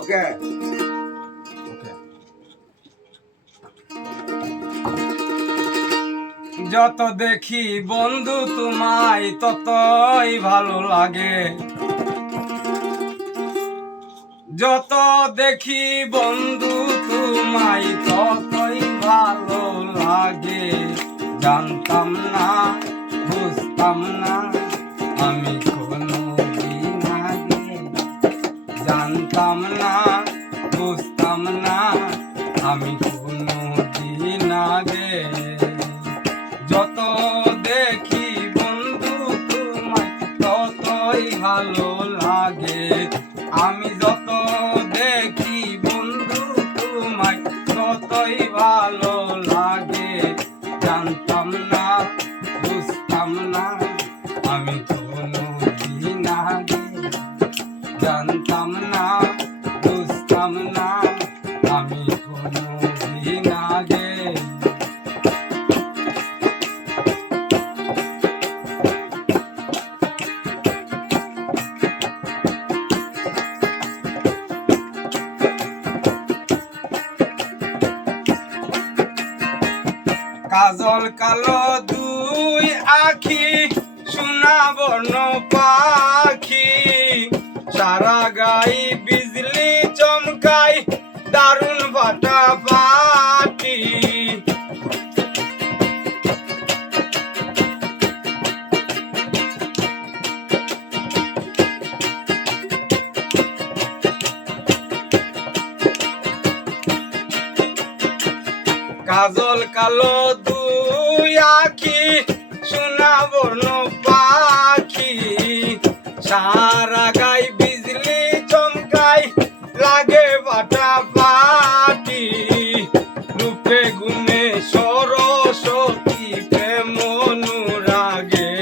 ওকে যত দেখি বন্ধু তোমায় ততই ভালো লাগে, যত দেখি বন্ধু তোমায় ততই ভালো লাগে। জানতাম না, বুঝতাম না আমি কোনদিন আগে, জানতাম না, বুঝতাম না আমি কোনদিন আগে। যত দেখি বন্ধু তোমায় ততই ভালো লাগে, আমি যত দেখি বন্ধু তোমায় ততই ভালো লাগে। জানতাম না, বুঝতাম না আমি কোনদিন আগে, জানতাম না, বুঝতাম না আমি কোনদিন আগে। কাজল কালো দুই আখি, সোনা বর্ণ পাখি, সারা গাই বিজলি চমকাই, দারুণ ফাটা পাটি। কাজল কালো দুই আখি, সোনা বর্ণ পাখি, সারা গাই বিজলি চমকাই, লাগে বাটা পাটি। রূপে গুণে সরস্বতী প্রেম অনুরাগে,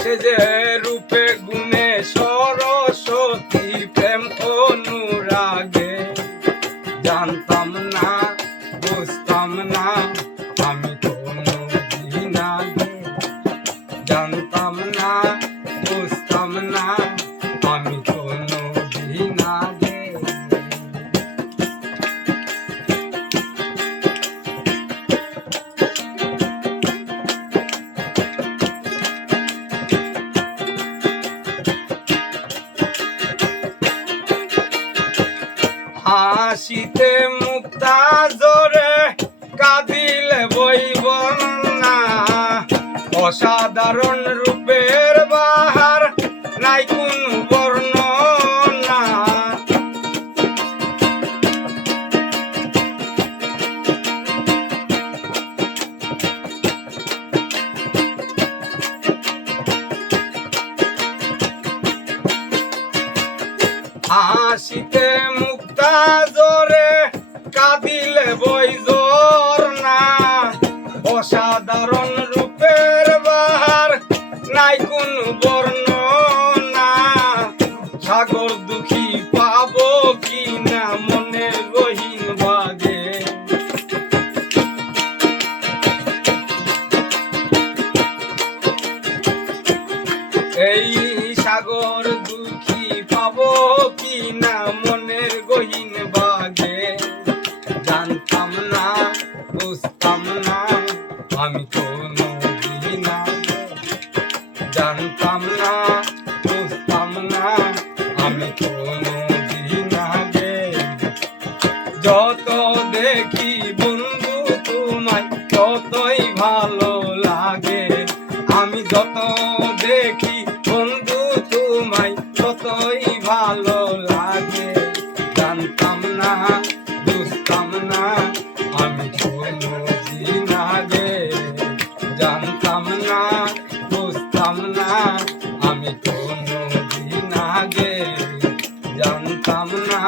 সে যে রূপে গুণে সরস্বতী প্রেম অনুরাগে। জানতাম না, বুঝতাম না আমি কোনদিন আগে, জানতাম না, বুঝতাম না আমি কোনদিন আগে। হাসিতে মুক্তা জোরে, কাঁদিলে বইব না, অসাধারণ রূপের বাহার নাই কোন বর্ণনা। হাসিতে মুক্তা জোরে, কাঁদিলে বই জোর না, অসাধারণ রূপের বাহার নাই কোন বর্ণনা। সাগর দুঃখী পাবো কি না মনের গহীন ভাগে, এই সাগর দুঃখী পাবো কি না মনের গহীন ভাগে। জানতাম না, বুঝতাম না আমি কোনদিন আগে, জানতাম না, বুঝতাম না আমি কোনদিন আগে। যত দেখি বন্ধু তোমায় ততই ভালো লাগে, আমি যত দেখি বন্ধু তোমায় ততই ভালো লাগে। জানতাম না, বুঝতাম না আমি কোনদিন আগে, জানতাম না, বুঝতাম না আমি কোনদিন আগে, জানতাম না।